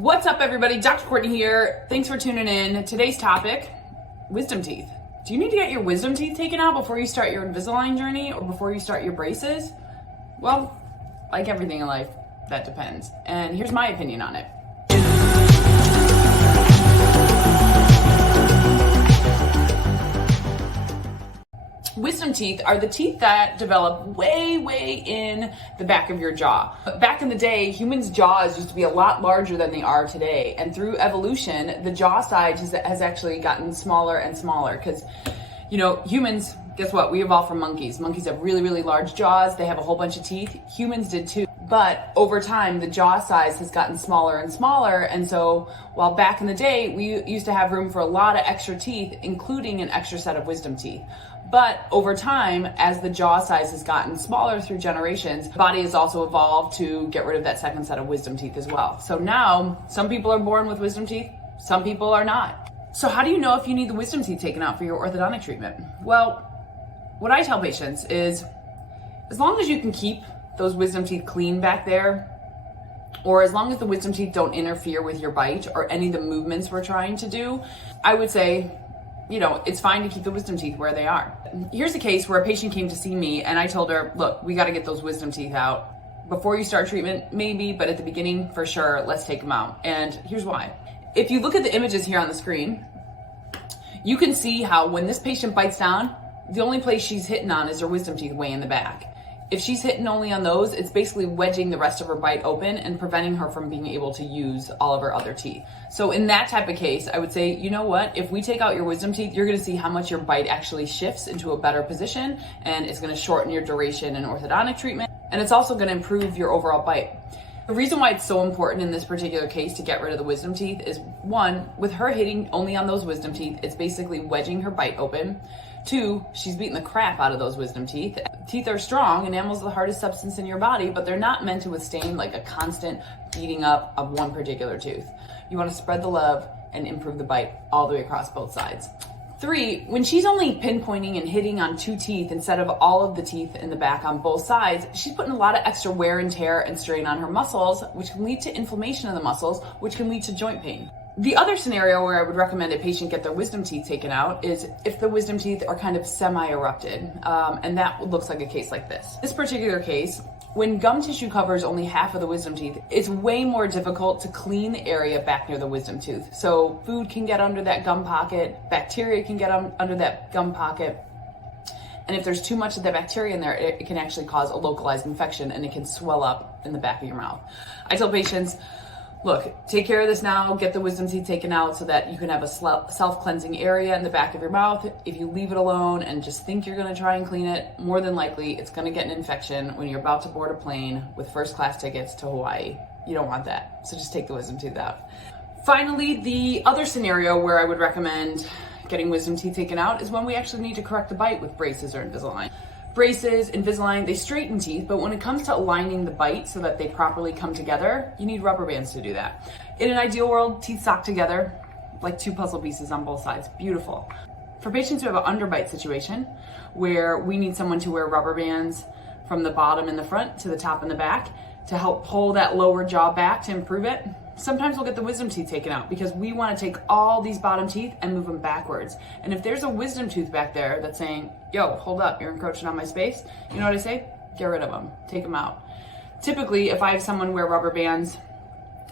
What's up, everybody? Dr. Courtney here. Thanks for tuning in. Today's topic, wisdom teeth. Do you need to get your wisdom teeth taken out before you start your Invisalign journey or before you start your braces? Well, like everything in life, that depends. And here's my opinion on it. Wisdom teeth are the teeth that develop way in the back of your jaw. Back in the day, humans' jaws used to be a lot larger than they are today. And through evolution, the jaw size has actually gotten smaller and smaller because, humans, guess what? We evolved from monkeys. Monkeys have really large jaws. They have a whole bunch of teeth. Humans did too. But over time, the jaw size has gotten smaller and smaller. And so while back in the day, we used to have room for a lot of extra teeth, including an extra set of wisdom teeth. But over time, as the jaw size has gotten smaller through generations, the body has also evolved to get rid of that second set of wisdom teeth as well. So now, some people are born with wisdom teeth, some people are not. So how do you know if you need the wisdom teeth taken out for your orthodontic treatment? Well, what I tell patients is, as long as you can keep those wisdom teeth clean back there, or as long as the wisdom teeth don't interfere with your bite or any of the movements we're trying to do, I would say, it's fine to keep the wisdom teeth where they are. Here's a case where a patient came to see me and I told her, look, we got to get those wisdom teeth out. Before you start treatment, maybe, but at the beginning, for sure, let's take them out. And here's why. If you look at the images here on the screen, you can see how when this patient bites down, the only place she's hitting on is her wisdom teeth way in the back. If she's hitting only on those, it's basically wedging the rest of her bite open and preventing her from being able to use all of her other teeth. So in that type of case, I would say, you know what? If we take out your wisdom teeth, you're gonna see how much your bite actually shifts into a better position, and it's gonna shorten your duration in orthodontic treatment, and it's also gonna improve your overall bite. The reason why it's so important in this particular case to get rid of the wisdom teeth is, one, with her hitting only on those wisdom teeth, it's basically wedging her bite open. Two, she's beating the crap out of those wisdom teeth. Teeth are strong, enamel's the hardest substance in your body, but they're not meant to withstand like a constant beating up of one particular tooth. You want to spread the love and improve the bite all the way across both sides. Three, when she's only pinpointing and hitting on two teeth instead of all of the teeth in the back on both sides, she's putting a lot of extra wear and tear and strain on her muscles, which can lead to inflammation of the muscles, which can lead to joint pain. The other scenario where I would recommend a patient get their wisdom teeth taken out is if the wisdom teeth are kind of semi-erupted, and that looks like a case like this. This particular case, when gum tissue covers only half of the wisdom teeth, it's way more difficult to clean the area back near the wisdom tooth. So food can get under that gum pocket, bacteria can get under that gum pocket, and if there's too much of that bacteria in there, it can actually cause a localized infection and it can swell up in the back of your mouth. I tell patients, look, take care of this now, get the wisdom teeth taken out so that you can have a self-cleansing area in the back of your mouth. If you leave it alone and just think you're gonna try and clean it, more than likely it's gonna get an infection when you're about to board a plane with first-class tickets to Hawaii. You don't want that, so just take the wisdom teeth out. Finally, the other scenario where I would recommend getting wisdom teeth taken out is when we actually need to correct the bite with braces or Invisalign. Braces, Invisalign, they straighten teeth, but when it comes to aligning the bite so that they properly come together, you need rubber bands to do that. In an ideal world, teeth sock together like two puzzle pieces on both sides. Beautiful. For patients who have an underbite situation where we need someone to wear rubber bands from the bottom in the front to the top in the back to help pull that lower jaw back to improve it, sometimes we'll get the wisdom teeth taken out because we want to take all these bottom teeth and move them backwards. And if there's a wisdom tooth back there that's saying, yo, hold up, you're encroaching on my space, you know what I say? Get rid of them, take them out. Typically, if I have someone wear rubber bands,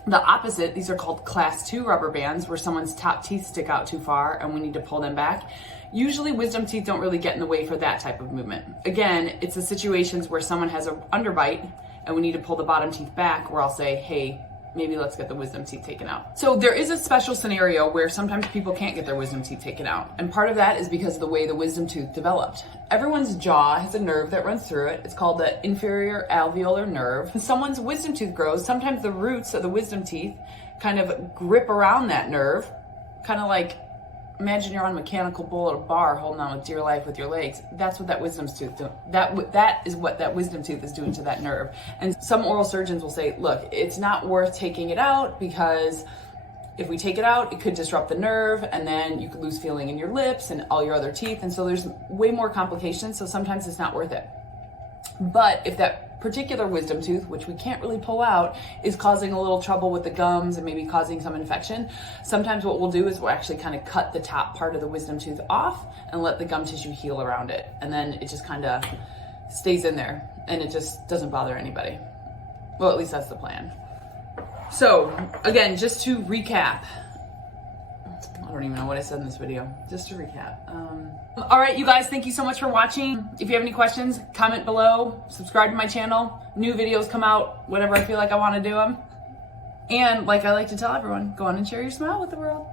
the opposite, these are called class 2 rubber bands, where someone's top teeth stick out too far and we need to pull them back. Usually wisdom teeth don't really get in the way for that type of movement. Again, it's the situations where someone has an underbite and we need to pull the bottom teeth back where I'll say, hey, maybe let's get the wisdom teeth taken out. So there is a special scenario where sometimes people can't get their wisdom teeth taken out. And part of that is because of the way the wisdom tooth developed. Everyone's jaw has a nerve that runs through it. It's called the inferior alveolar nerve. When someone's wisdom tooth grows, sometimes the roots of the wisdom teeth kind of grip around that nerve, kind of like, imagine you're on a mechanical bull at a bar holding on with dear life with your legs. That's what that wisdom tooth do. That is what that wisdom tooth is doing to that nerve. And some oral surgeons will say, look, it's not worth taking it out because if we take it out, it could disrupt the nerve and then you could lose feeling in your lips and all your other teeth. And so there's way more complications. So sometimes it's not worth it. But if that particular wisdom tooth, which we can't really pull out, is causing a little trouble with the gums and maybe causing some infection, sometimes what we'll do is we'll actually kind of cut the top part of the wisdom tooth off and let the gum tissue heal around it. And then it just kind of stays in there and it just doesn't bother anybody. Well, at least that's the plan. So again, just to recap, I don't even know what I said in this video. Just to recap. All right, you guys, thank you so much for watching. If you have any questions, comment below, subscribe to my channel. New videos come out whenever I feel like I want to do them. And like I like to tell everyone, go on and share your smile with the world.